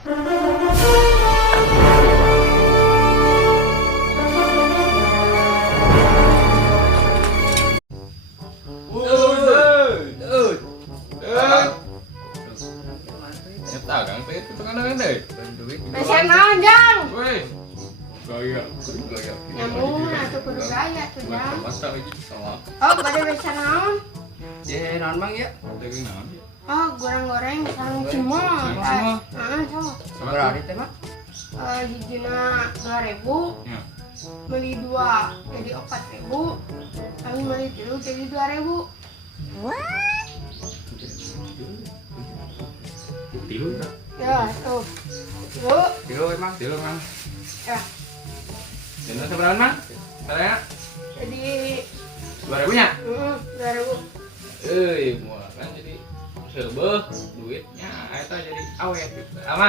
Tahu kan, itu kan ada deh. Pesen naon, Jang? Woi. Gaya. Nyambung atuh kudu gaya tuh, Jang. Masa lagi salah. Oh, bade pesen naon? Ya, naon Mang ya? Daging naon? Oh, goreng-goreng sareng cimol. Cimol. Heeh, sok. Berapa teh, Mak? Hijina 2.000. Ya. Beli 2 jadi 4.000. Kami beli 3 jadi 2.000. Tilu ya. Ya, tuh. Tuh. Tilu emang, tilu emang. Ya. Denda seberapa mang? Saya Jadi 2.000 nya. 2.000. Mual kan jadi sebeh duitnya eta jadi awet gitu. Aman.